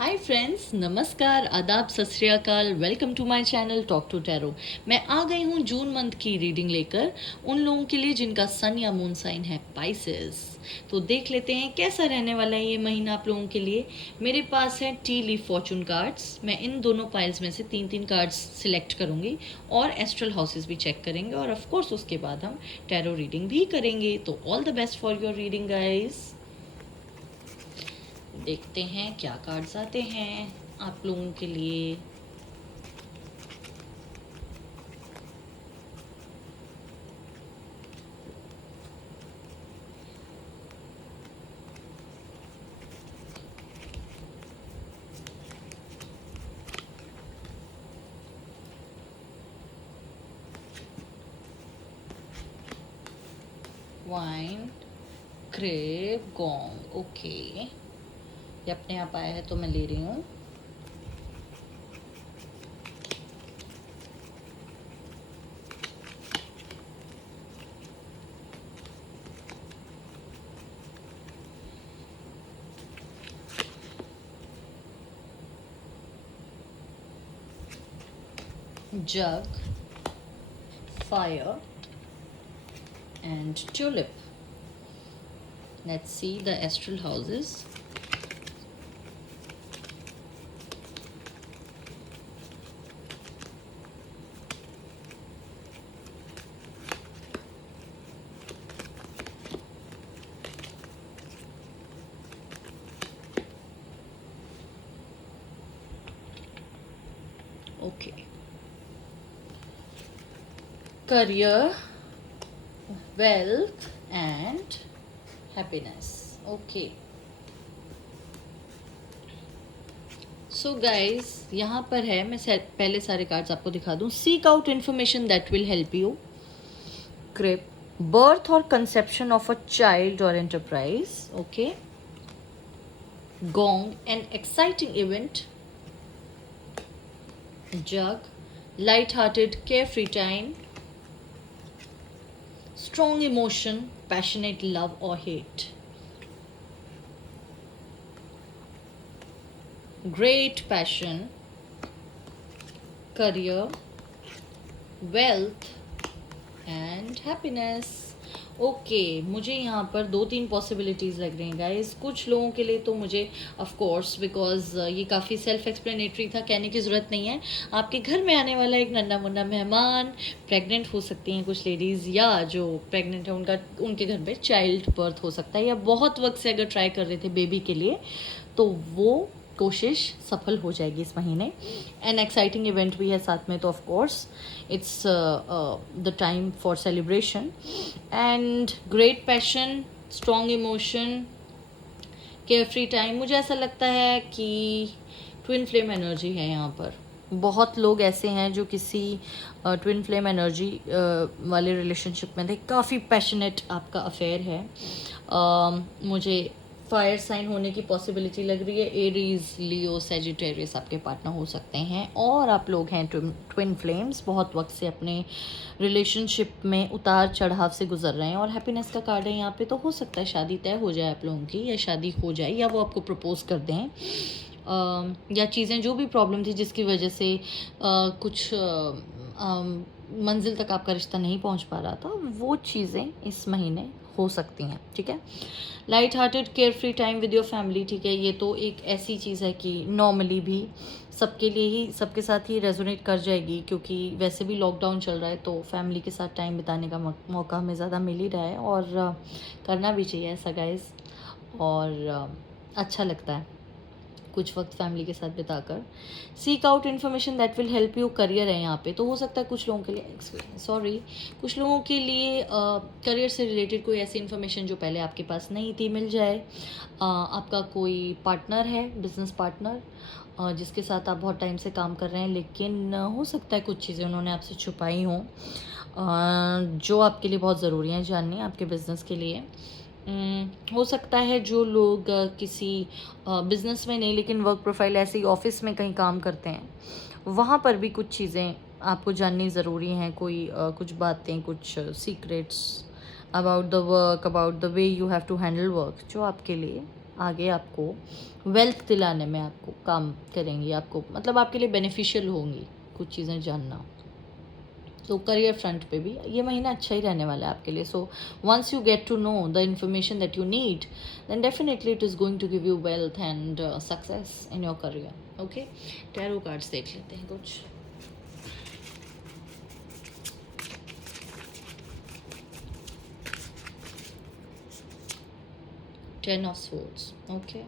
Hi friends, नमस्कार, आदाब, सत श्री अकाल। Welcome to my channel talk to tarot. मैं आ गई हूँ जून मंथ की रीडिंग लेकर उन लोगों के लिए जिनका सन या मून साइन है पाइसेस। तो देख लेते हैं कैसा रहने वाला है ये महीना आप लोगों के लिए। मेरे पास है टी लीफ फॉर्चून कार्ड्स। मैं इन दोनों पाइल्स में से तीन तीन कार्ड्स सिलेक्ट करूँगी और एस्ट्रल हाउसेस भी चेक करेंगे और ऑफ कोर्स उसके बाद हम टैरो रीडिंग भी करेंगे। तो all the best for your reading guys. देखते हैं क्या कार्ड्स आते हैं आप लोगों के लिए। Wine, crave, gong. ओके, ये अपने आप आया है तो मैं ले रही हूँ। जग, fire and tulip. Let's see the astral houses. Okay. Career, wealth and happiness. Okay. So guys यहाँ पर है, मैं पहले सारे कार्ड्स आपको दिखा दूँ। Seek out information that will help you. Crib, birth और कंसेप्शन ऑफ अ चाइल्ड और enterprise. Okay. Gong, an exciting event. Jug, light-hearted, carefree time. Strong emotion, passionate love or hate. Great passion, career, wealth and happiness. Okay, मुझे यहाँ पर दो तीन possibilities लग रही हैं गाइस। कुछ लोगों के लिए तो मुझे ऑफ कोर्स बिकॉज ये काफ़ी सेल्फ एक्सप्लेनेटरी था, कहने की ज़रूरत नहीं है। आपके घर में आने वाला एक नन्हा मुन्ना मेहमान, प्रेग्नेंट हो सकती हैं कुछ लेडीज़, या जो प्रेग्नेंट है उनके घर पे चाइल्ड बर्थ हो सकता है, या बहुत वक्त से अगर ट्राई कर रहे थे बेबी के लिए तो वो कोशिश सफल हो जाएगी इस महीने। एन एक्साइटिंग इवेंट भी है साथ में, तो of course it's the time for celebration. And great passion, strong emotion, care free time. मुझे ऐसा लगता है कि ट्विन फ्लेम एनर्जी है यहाँ पर। बहुत लोग ऐसे हैं जो किसी ट्विन फ्लेम एनर्जी वाले रिलेशनशिप में थे। काफ़ी पैशनेट आपका अफेयर है। मुझे फायर साइन होने की पॉसिबिलिटी लग रही है। एरीज, लियो, सेजिटेरियस आपके पार्टनर हो सकते हैं और आप लोग हैं ट्विन फ्लेम्स। बहुत वक्त से अपने रिलेशनशिप में उतार चढ़ाव से गुजर रहे हैं और हैप्पीनेस का कार्ड है यहाँ पे। तो हो सकता है शादी तय हो जाए आप लोगों की, या शादी हो जाए, या वो आपको प्रपोज कर दें, या चीज़ें जो भी प्रॉब्लम थी जिसकी वजह से कुछ मंजिल तक आपका रिश्ता नहीं पहुंच पा रहा था, वो चीज़ें इस महीने हो सकती हैं। ठीक है। Light hearted, care free time with your family. ठीक है, ये तो एक ऐसी चीज़ है कि नॉर्मली भी सबके लिए ही, सबके साथ ही रेजोनेट कर जाएगी, क्योंकि वैसे भी लॉकडाउन चल रहा है तो फैमिली के साथ टाइम बिताने का मौका हमें ज़्यादा मिल ही रहा है और करना भी चाहिए ऐसा गाइस। और अच्छा लगता है कुछ वक्त फैमिली के साथ बिताकर। Seek out information that will help you, career है यहाँ पे। तो हो सकता है कुछ लोगों के लिए कुछ लोगों के लिए करियर से रिलेटेड कोई ऐसी इन्फॉर्मेशन जो पहले आपके पास नहीं थी मिल जाए। आपका कोई पार्टनर है, बिजनेस पार्टनर, जिसके साथ आप बहुत टाइम से काम कर रहे हैं, लेकिन हो सकता है कुछ चीज़ें उन्होंने आपसे छुपाई हों जो आपके लिए बहुत ज़रूरी हैं जाननी, आपके बिज़नेस के लिए। हो सकता है जो लोग किसी बिजनेस में नहीं लेकिन वर्क प्रोफाइल ऐसे ही ऑफिस में कहीं काम करते हैं, वहाँ पर भी कुछ चीज़ें आपको जाननी ज़रूरी हैं। कुछ बातें, कुछ secrets about the work, about the way you have to handle work, जो आपके लिए आगे आपको वेल्थ दिलाने में आपको काम करेंगी, आपको मतलब आपके लिए बेनिफिशियल होंगी कुछ चीज़ें जानना। तो करियर फ्रंट पे भी ये महीना अच्छा ही रहने वाला है आपके लिए। So once you get to know the information that you need, then definitely it is going to give you wealth and success in your career. Okay, tarot cards देख लेते हैं कुछ। Ten of swords, okay.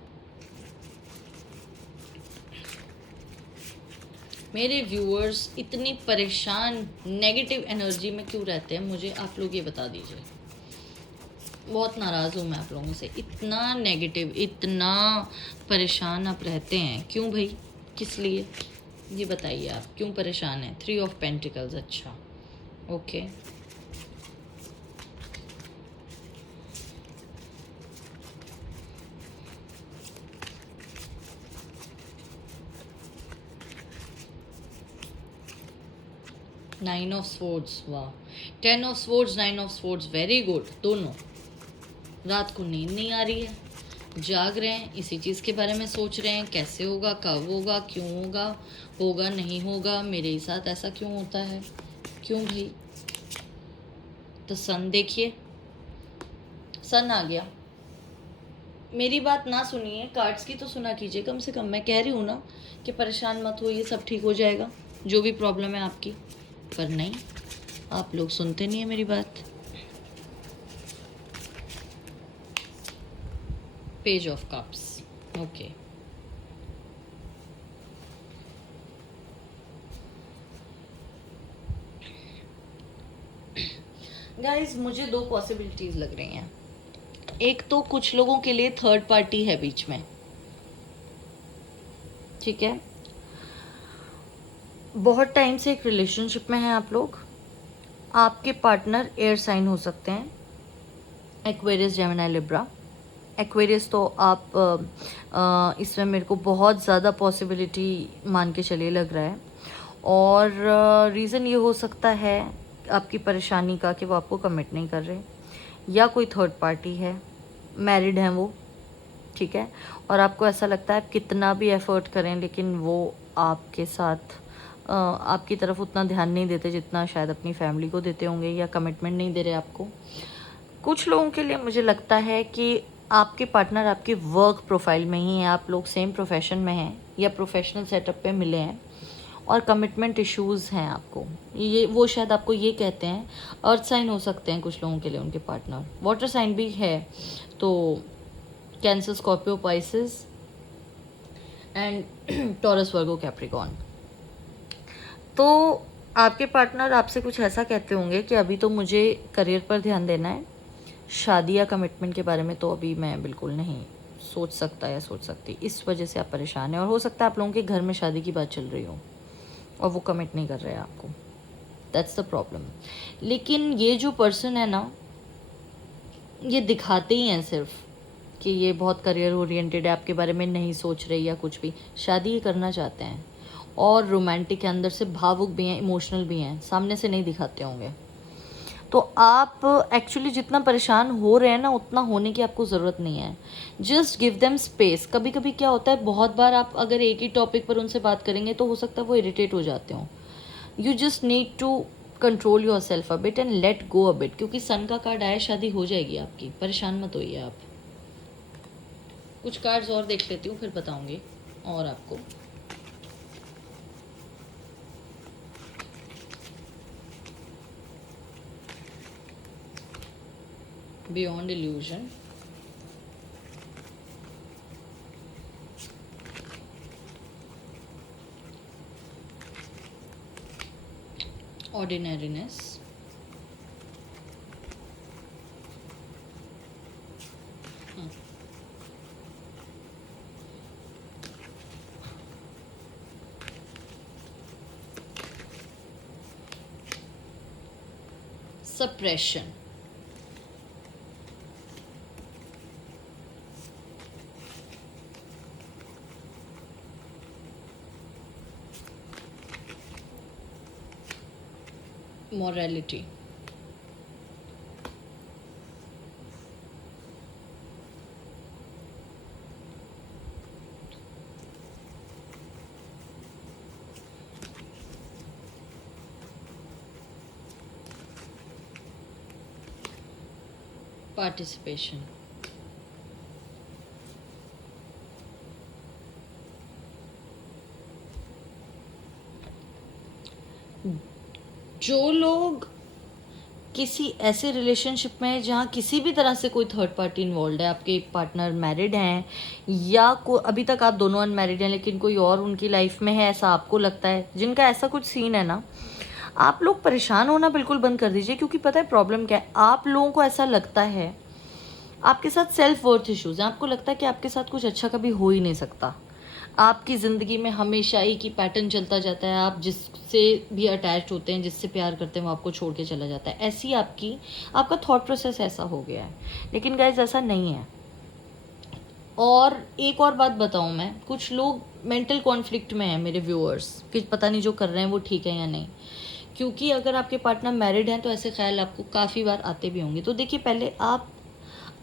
मेरे viewers इतनी परेशान negative energy में क्यों रहते हैं, मुझे आप लोग ये बता दीजिए। बहुत नाराज़ हूँ मैं आप लोगों से, इतना नेगेटिव, इतना परेशान आप रहते हैं क्यों भाई, किस लिए, ये बताइए आप क्यों परेशान हैं। 3 ऑफ पेंटिकल्स, अच्छा ओके। नाइन ऑफ स्वॉर्ड्स, वाह। 10 of swords, 9 of swords, very good. दोनों रात को नींद नहीं आ रही है, जाग रहे हैं, इसी चीज़ के बारे में सोच रहे हैं, कैसे होगा, कब होगा, क्यों होगा, होगा नहीं होगा, मेरे ही साथ ऐसा क्यों होता है, क्यों भाई। तो सन देखिए, सन आ गया। मेरी बात ना सुनिए, कार्ड्स की तो सुना कीजिए कम से कम। मैं कह रही हूँ ना कि परेशान मत होइए, सब ठीक हो जाएगा, जो भी प्रॉब्लम है आपकी। पर नहीं, आप लोग सुनते नहीं है मेरी बात। Page of cups, okay. Guys मुझे दो पॉसिबिलिटीज लग रही हैं। एक तो कुछ लोगों के लिए थर्ड पार्टी है बीच में, ठीक है। बहुत टाइम से एक रिलेशनशिप में हैं आप लोग। आपके पार्टनर एयर साइन हो सकते हैं, एक्वेरियस, जेमिनी, लिब्रा। एक्वेरियस तो आप इसमें मेरे को बहुत ज़्यादा पॉसिबिलिटी मान के चलिए लग रहा है। और रीज़न ये हो सकता है आपकी परेशानी का कि वो आपको कमिट नहीं कर रहे, या कोई थर्ड पार्टी है, मैरिड हैं वो, ठीक है। और आपको ऐसा लगता है आप कितना भी एफर्ट करें लेकिन वो आपके साथ आपकी तरफ उतना ध्यान नहीं देते जितना शायद अपनी फैमिली को देते होंगे, या कमिटमेंट नहीं दे रहे आपको। कुछ लोगों के लिए मुझे लगता है कि आपके पार्टनर आपकी वर्क प्रोफाइल में ही है, आप लोग सेम प्रोफेशन में हैं या प्रोफेशनल सेटअप पे मिले हैं, और कमिटमेंट इश्यूज़ हैं आपको। ये वो शायद आपको ये कहते हैं। अर्थ साइन हो सकते हैं कुछ लोगों के लिए उनके पार्टनर, वाटर साइन भी है तो cancer, Scorpio, Pisces and taurus, Virgo, Capricorn. तो आपके पार्टनर आपसे कुछ ऐसा कहते होंगे कि अभी तो मुझे करियर पर ध्यान देना है, शादी या कमिटमेंट के बारे में तो अभी मैं बिल्कुल नहीं सोच सकता या सोच सकती। इस वजह से आप परेशान हैं, और हो सकता है आप लोगों के घर में शादी की बात चल रही हो और वो कमिट नहीं कर रहे हैं आपको। That's the problem. लेकिन ये जो पर्सन है ना, ये दिखाते ही हैं सिर्फ कि ये बहुत करियर ओरिएंटेड है, आपके बारे में नहीं सोच रहे या कुछ भी। शादी ही करना चाहते हैं और रोमांटिक है, अंदर से भावुक भी हैं, इमोशनल भी हैं, सामने से नहीं दिखाते होंगे। तो आप एक्चुअली जितना परेशान हो रहे हैं ना, उतना होने की आपको ज़रूरत नहीं है। Just give them space. कभी कभी क्या होता है, बहुत बार आप अगर एक ही टॉपिक पर उनसे बात करेंगे तो हो सकता है वो इरिटेट हो जाते हो। You just need to control your self a bit and let go a bit, क्योंकि सन का कार्ड आया, शादी हो जाएगी आपकी, परेशान मत होइए आप। कुछ कार्ड्स और देख लेती हूँ, फिर बताऊंगी और आपको। Beyond illusion, ordinariness, suppression, morality, participation. जो लोग किसी ऐसे रिलेशनशिप में हैं जहाँ किसी भी तरह से कोई थर्ड पार्टी इन्वॉल्व है, आपके पार्टनर मैरिड हैं या अभी तक आप दोनों अनमैरिड हैं लेकिन कोई और उनकी लाइफ में है, ऐसा आपको लगता है, जिनका ऐसा कुछ सीन है ना, आप लोग परेशान होना बिल्कुल बंद कर दीजिए। क्योंकि पता है प्रॉब्लम क्या है, आप लोगों को ऐसा लगता है आपके साथ सेल्फ वर्थ इश्यूज हैं, आपको लगता है कि आपके साथ कुछ अच्छा कभी हो ही नहीं सकता, आपकी ज़िंदगी में हमेशा ही की पैटर्न चलता जाता है, आप जिससे भी अटैच होते हैं, जिससे प्यार करते हैं, वो आपको छोड़ के चला जाता है। ऐसी आपका थॉट प्रोसेस ऐसा हो गया है। लेकिन गाइज ऐसा नहीं है। और एक और बात बताऊं मैं, कुछ लोग मेंटल कॉन्फ्लिक्ट में हैं मेरे व्यूअर्स, कि पता नहीं जो कर रहे हैं वो ठीक है या नहीं। क्योंकि अगर आपके पार्टनर मैरिड हैं तो ऐसे ख्याल आपको काफ़ी बार आते भी होंगे। तो देखिए, पहले आप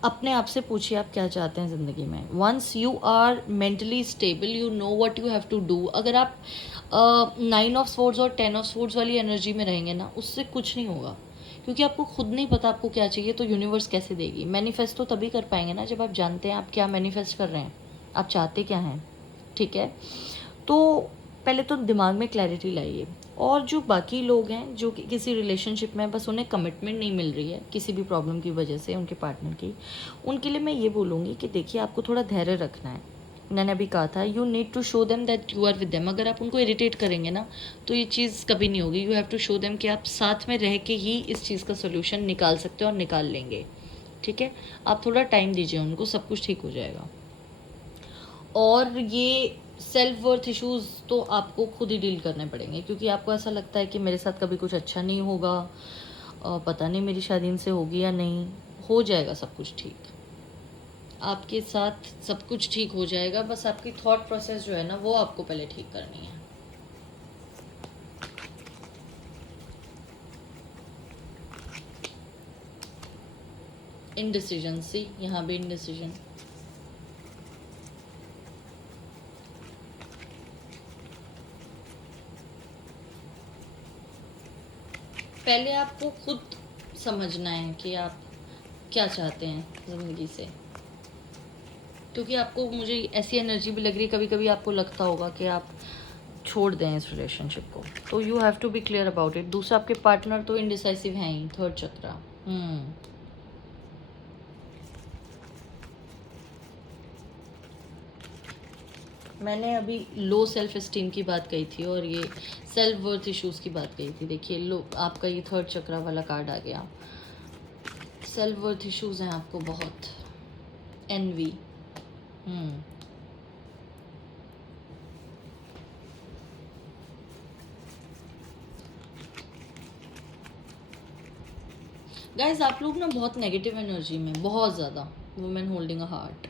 अपने आप से पूछिए आप क्या चाहते हैं ज़िंदगी में। Once you are mentally stable, you know what you have to do. अगर आप 9 ऑफ स्वॉर्ड्स और 10 ऑफ स्वॉर्ड्स वाली एनर्जी में रहेंगे ना, उससे कुछ नहीं होगा। क्योंकि आपको खुद नहीं पता आपको क्या चाहिए, तो यूनिवर्स कैसे देगी। मैनिफेस्ट तो तभी कर पाएंगे ना जब आप जानते हैं आप क्या मैनिफेस्ट कर रहे हैं, आप चाहते क्या हैं। ठीक है, तो पहले तो दिमाग में क्लैरिटी लाइए। और जो बाकी लोग हैं जो कि किसी रिलेशनशिप में बस उन्हें कमिटमेंट नहीं मिल रही है किसी भी प्रॉब्लम की वजह से उनके पार्टनर की, उनके लिए मैं ये बोलूँगी कि देखिए, आपको थोड़ा धैर्य रखना है। मैंने अभी कहा था, you need to show them that you are with them. अगर आप उनको इरिटेट करेंगे ना तो ये चीज़ कभी नहीं होगी। You have to show them कि आप साथ में रह के ही इस चीज़ का सोल्यूशन निकाल सकते हो और निकाल लेंगे। ठीक है, आप थोड़ा टाइम दीजिए उनको, सब कुछ ठीक हो जाएगा। और ये सेल्फ वर्थ इश्यूज़ तो आपको खुद ही डील करने पड़ेंगे, क्योंकि आपको ऐसा लगता है कि मेरे साथ कभी कुछ अच्छा नहीं होगा, पता नहीं मेरी शादी इनसे होगी या नहीं। हो जाएगा सब कुछ ठीक, आपके साथ सब कुछ ठीक हो जाएगा। बस आपकी थॉट प्रोसेस जो है ना, वो आपको पहले ठीक करनी है। इनडिसीजन, सी यहाँ भी इनडिसीजन। पहले आपको खुद समझना है कि आप क्या चाहते हैं ज़िंदगी से। क्योंकि आपको, मुझे ऐसी एनर्जी भी लग रही है, कभी कभी आपको लगता होगा कि आप छोड़ दें इस रिलेशनशिप को। तो you have to be clear about it. दूसरा, आपके पार्टनर तो इनडिसाइसिव हैं ही, थर्ड चक्रा। मैंने अभी लो सेल्फ एस्टीम की बात कही थी और ये सेल्फ वर्थ इश्यूज़ की बात कही थी। देखिए, लो आपका ये थर्ड चक्रा वाला कार्ड आ गया। सेल्फ वर्थ इश्यूज़ हैं आपको बहुत। एनवी। गाइज, आप लोग ना बहुत नेगेटिव एनर्जी में, बहुत ज़्यादा। Women holding a heart.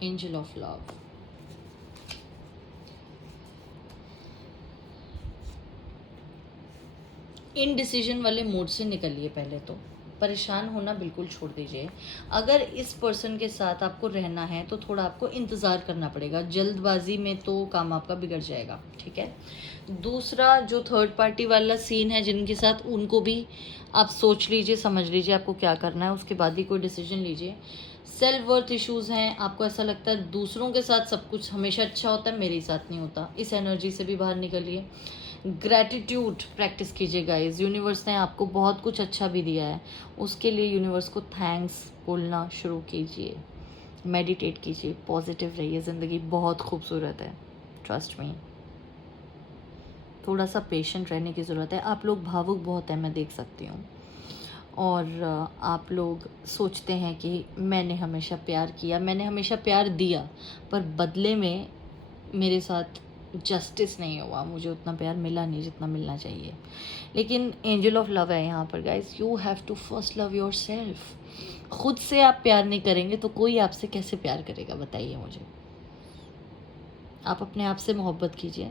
Angel of love. Indecision वाले मूड से निकलिए। पहले तो परेशान होना बिल्कुल छोड़ दीजिए। अगर इस पर्सन के साथ आपको रहना है तो थोड़ा आपको इंतज़ार करना पड़ेगा, जल्दबाजी में तो काम आपका बिगड़ जाएगा। ठीक है। दूसरा, जो थर्ड पार्टी वाला सीन है जिनके साथ, उनको भी आप सोच लीजिए, समझ लीजिए आपको क्या करना है, उसके बाद ही कोई डिसीजन लीजिए। सेल्फ वर्थ इश्यूज़ हैं, आपको ऐसा लगता है दूसरों के साथ सब कुछ हमेशा अच्छा होता है, मेरे साथ नहीं होता। इस एनर्जी से भी बाहर निकलिए। ग्रैटिट्यूड प्रैक्टिस कीजिए गाइस। यूनिवर्स ने आपको बहुत कुछ अच्छा भी दिया है, उसके लिए यूनिवर्स को थैंक्स बोलना शुरू कीजिए। मेडिटेट कीजिए, पॉजिटिव रहिए, ज़िंदगी बहुत खूबसूरत है, ट्रस्ट मी। थोड़ा सा पेशेंट रहने की ज़रूरत है। आप लोग भावुक बहुत हैं, मैं देख सकती हूँ। और आप लोग सोचते हैं कि मैंने हमेशा प्यार किया, मैंने हमेशा प्यार दिया, पर बदले में मेरे साथ जस्टिस नहीं हुआ, मुझे उतना प्यार मिला नहीं जितना मिलना चाहिए। लेकिन एंजल ऑफ लव है यहाँ पर guys. You have to first love your self. खुद से आप प्यार नहीं करेंगे तो कोई आपसे कैसे प्यार करेगा, बताइए मुझे। आप अपने आप से मोहब्बत कीजिए,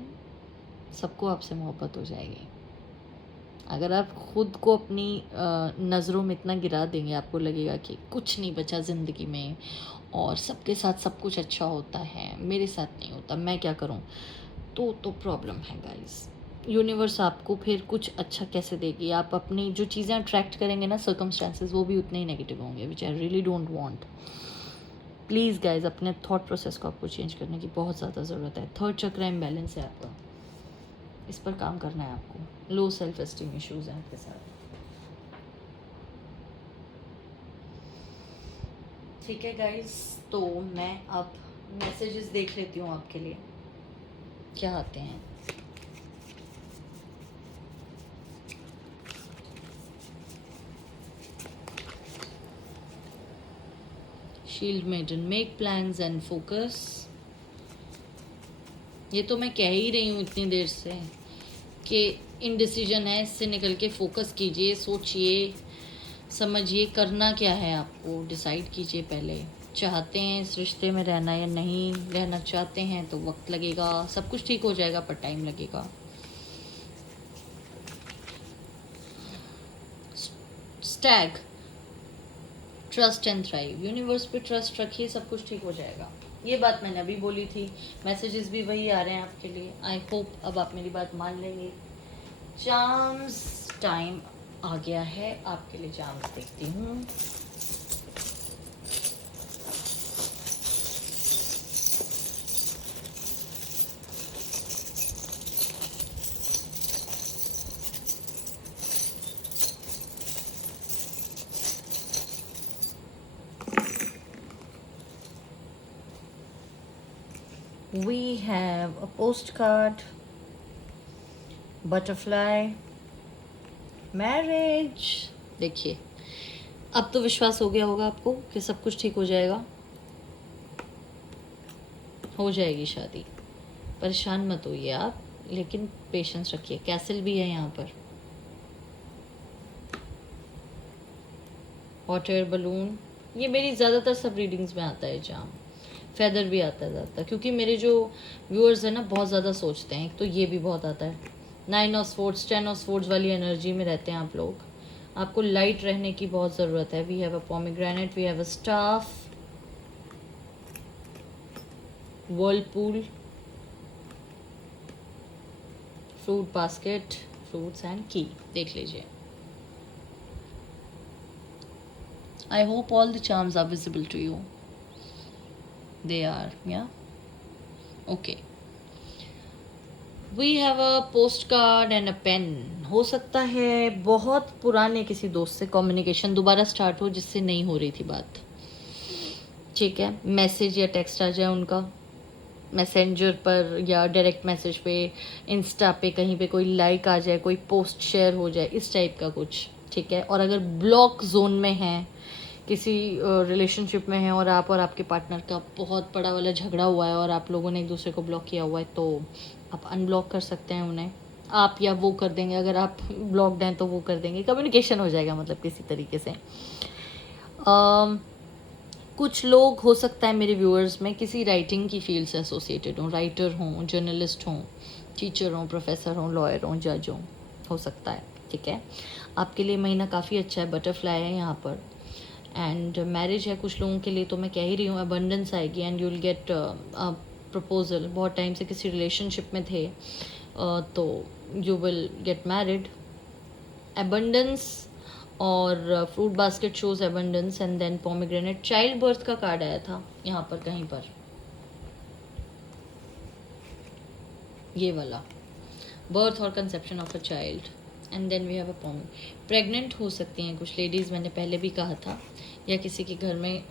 सबको आपसे मोहब्बत हो जाएगी। अगर आप खुद को अपनी नज़रों में इतना गिरा देंगे, आपको लगेगा कि कुछ नहीं बचा ज़िंदगी में और सबके साथ सब कुछ अच्छा होता है, मेरे साथ नहीं होता, मैं क्या करूं, तो प्रॉब्लम है गाइस। यूनिवर्स आपको फिर कुछ अच्छा कैसे देगी? आप अपनी जो चीज़ें अट्रैक्ट करेंगे ना, सर्कमस्टांसेस, वो भी उतने ही नेगेटिव होंगे, which I really don't want. Please guys, अपने थॉट प्रोसेस को आपको चेंज करने की बहुत ज़्यादा ज़रूरत है। थर्ड चक्र इम्बैलेंस है आपका, इस पर काम करना है आपको। लो सेल्फ एस्टीम इश्यूज़ हैं आपके साथ। ठीक है गाइज, तो मैं अब मैसेजेस देख लेती हूँ आपके लिए, क्या आते हैं। Shield maiden, make plans and focus. ये तो मैं कह ही रही हूँ इतनी देर से कि इनडिसीजन है, इससे निकल के फोकस कीजिए, सोचिए, समझिए करना क्या है आपको, डिसाइड कीजिए पहले। चाहते हैं इस रिश्ते में रहना या नहीं रहना चाहते हैं, तो वक्त लगेगा, सब कुछ ठीक हो जाएगा पर टाइम लगेगा। Stag, trust and thrive. Universe पे ट्रस्ट रखिए, सब कुछ ठीक हो जाएगा। ये बात मैंने अभी बोली थी, मैसेजेस भी वही आ रहे हैं आपके लिए। आई होप अब आप मेरी बात मान लेंगे। चार्म्स टाइम आ गया है, आपके लिए चार्म्स देखती हूँ। We have a postcard, butterfly, marriage। देखिए, अब तो विश्वास हो गया होगा आपको कि सब कुछ ठीक हो जाएगा, हो जाएगी शादी। परेशान मत होइए आप, लेकिन पेशेंस रखिए। कैसल भी है यहाँ पर, हॉट एयर बलून, ये मेरी ज़्यादातर सब रीडिंग्स में आता है। जाम, फेदर भी आता है ज़्यादातर, क्योंकि मेरे जो व्यूअर्स हैं ना बहुत ज़्यादा सोचते हैं, तो ये भी बहुत आता है। 9 ऑफ स्पोर्ट्स, 10 ऑफ स्पोर्ट्स वाली एनर्जी में रहते हैं आप लोग। आपको लाइट रहने की बहुत ज़रूरत है। We have a pomegranate, we have a staff, whirlpool, fruit basket, fruits and key. देख लीजिए। I hope all the charms are visible to you. They are, yeah? Okay. We have a postcard and a pen. हो सकता है बहुत पुराने किसी दोस्त से कम्युनिकेशन दोबारा स्टार्ट हो जिससे नहीं हो रही थी बात। ठीक है, मैसेज या टेक्स्ट आ जाए उनका, मैसेंजर पर या डायरेक्ट मैसेज पे, इंस्टा पे, कहीं पे कोई लाइक आ जाए, कोई पोस्ट शेयर हो जाए, इस टाइप का कुछ। ठीक है, और अगर ब्लॉक जोन में है, किसी रिलेशनशिप में है और आप और आपके पार्टनर का बहुत बड़ा वाला झगड़ा हुआ है और आप लोगों ने एक दूसरे को ब्लॉक किया हुआ है, तो आप अनब्लॉक कर सकते हैं उन्हें, आप या वो कर देंगे। अगर आप ब्लॉक्ड हैं तो वो कर देंगे, कम्युनिकेशन हो जाएगा मतलब किसी तरीके से। कुछ लोग हो सकता है मेरे व्यूअर्स में किसी राइटिंग की फील्ड से एसोसिएटेड हों, राइटर हों, जर्नलिस्ट हों, टीचर हों, प्रोफेसर हों, लॉयर हों, जज हों, हो सकता है। ठीक है, आपके लिए महीना काफ़ी अच्छा है। बटरफ्लाई है यहाँ पर, एंड मैरिज है कुछ लोगों के लिए, तो मैं कह ही रही हूँ अबंडेंस आएगी and you will get proposal. बहुत टाइम से किसी रिलेशनशिप में थे, तो you will get married. Abundance और fruit basket shows abundance, and then pomegranate. Child birth का कार्ड आया था यहाँ पर कहीं पर, ये वाला, बर्थ और conception of a child, and then we have a पोमी। प्रेग्नेंट हो सकती हैं कुछ लेडीज़, मैंने पहले भी कहा था, या किसी के घर में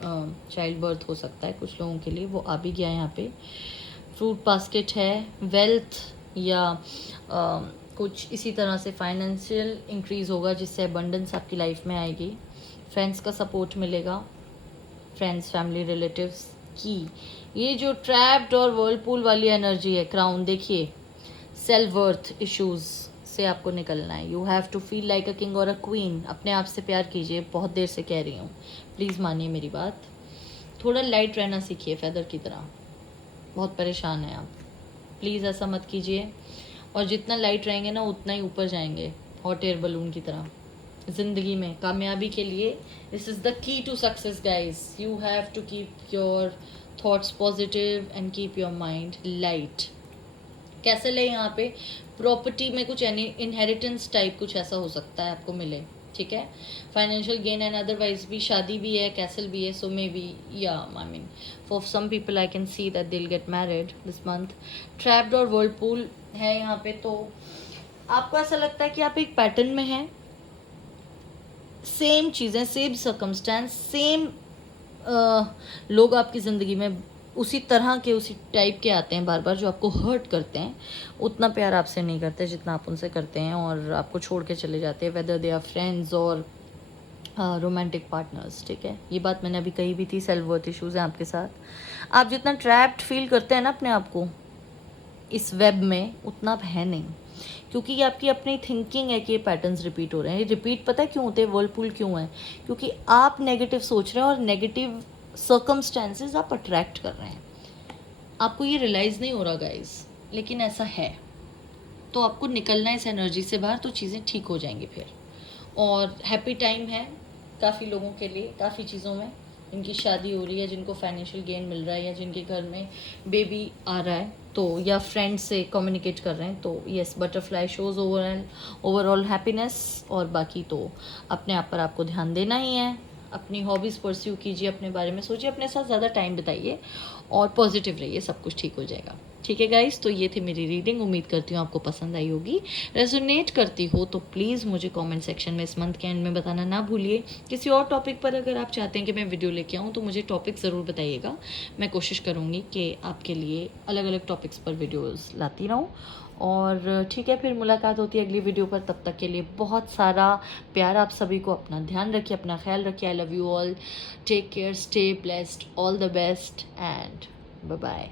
चाइल्ड बर्थ हो सकता है कुछ लोगों के लिए, वो आ भी गया यहाँ पे। फ्रूट बास्केट है, वेल्थ या कुछ इसी तरह से फाइनेंशियल इंक्रीज़ होगा जिससे अबंडेंस आपकी लाइफ में आएगी। फ्रेंड्स का सपोर्ट मिलेगा, फ्रेंड्स, फैमिली, रिलेटिव्स की। ये जो ट्रैप्ड और वर्लपूल वाली एनर्जी है, क्राउन, देखिए, सेल्फ वर्थ इश्यूज़ से आपको निकलना है। You have to feel like a king और अ क्वीन। अपने आप से प्यार कीजिए, बहुत देर से कह रही हूँ, प्लीज़ मानिए मेरी बात। थोड़ा लाइट रहना सीखिए, फेदर की तरह। बहुत परेशान हैं आप, प्लीज़ ऐसा मत कीजिए। और जितना लाइट रहेंगे ना उतना ही ऊपर जाएंगे, हॉट एयर बलून की तरह ज़िंदगी में कामयाबी के लिए। This is the key to success guys, you have to keep your thoughts positive and keep your mind light. Castle है यहाँ पे, प्रॉपर्टी में कुछ इनहेरिटेंस टाइप कुछ ऐसा हो सकता है आपको मिले, ठीक है। फाइनेंशियल गेन एंड अदरवाइज भी, शादी भी है, कैसल भी है, सो maybe yeah I mean for some people I can see that they will get married this month. Trapped और वर्लपूल है यहाँ पे, तो आपको ऐसा लगता है कि आप एक पैटर्न में हैं, सेम चीज़ें, सेम सर्कमस्टेंस, सेम लोग आपकी ज़िंदगी में उसी तरह के, उसी टाइप के आते हैं बार बार, जो आपको हर्ट करते हैं, उतना प्यार आपसे नहीं करते जितना आप उनसे करते हैं, और आपको छोड़ के चले जाते हैं, वेदर दे आर फ्रेंड्स और रोमांटिक पार्टनर्स, ठीक है। ये बात मैंने अभी कही भी थी, सेल्फ वर्थ इशूज़ हैं आपके साथ। आप जितना ट्रैप्ड फील करते हैं ना अपने आप को इस वेब में, उतना आप है नहीं, क्योंकि ये आपकी अपनी थिंकिंग है कि ये पैटर्न्स रिपीट हो रहे हैं। ये रिपीट पता है क्यों होते हैं, वर्लपूल क्यों है, क्योंकि आप नेगेटिव सोच रहे हैं और नेगेटिव सर्कमस्टेंसेस आप अट्रैक्ट कर रहे हैं। आपको ये रियलाइज़ नहीं हो रहा गाइस, लेकिन ऐसा है। तो आपको निकलना है इस एनर्जी से बाहर, तो चीज़ें ठीक हो जाएंगी फिर। और हैप्पी टाइम है काफ़ी लोगों के लिए, काफ़ी चीज़ों में, जिनकी शादी हो रही है, जिनको फाइनेंशियल गेन मिल रहा है, या जिनके घर में बेबी आ रहा है, तो या फ्रेंड से कम्युनिकेट कर रहे हैं, तो yes, butterfly shows overall happiness. और बाकी तो अपने आप पर आपको ध्यान देना ही है, अपनी हॉबीज़ परस्यू कीजिए, अपने बारे में सोचिए, अपने साथ ज़्यादा टाइम बिताइए और पॉजिटिव रहिए, सब कुछ ठीक हो जाएगा, ठीक है गाइस। तो ये थी मेरी रीडिंग, उम्मीद करती हूँ आपको पसंद आई होगी। रेजोनेट करती हो तो प्लीज़ मुझे कमेंट सेक्शन में इस मंथ के एंड में बताना ना भूलिए। किसी और टॉपिक पर अगर आप चाहते हैं कि मैं वीडियो लेके आऊँ तो मुझे टॉपिक ज़रूर बताइएगा, मैं कोशिश करूँगी कि आपके लिए अलग अलग टॉपिक्स पर वीडियोज़ लाती रहूँ। और ठीक है, फिर मुलाकात होती है अगली वीडियो पर। तब तक के लिए बहुत सारा प्यार आप सभी को, अपना ध्यान रखिए, अपना ख्याल रखिए। I love you all, take care, stay blessed, all the best and bye bye.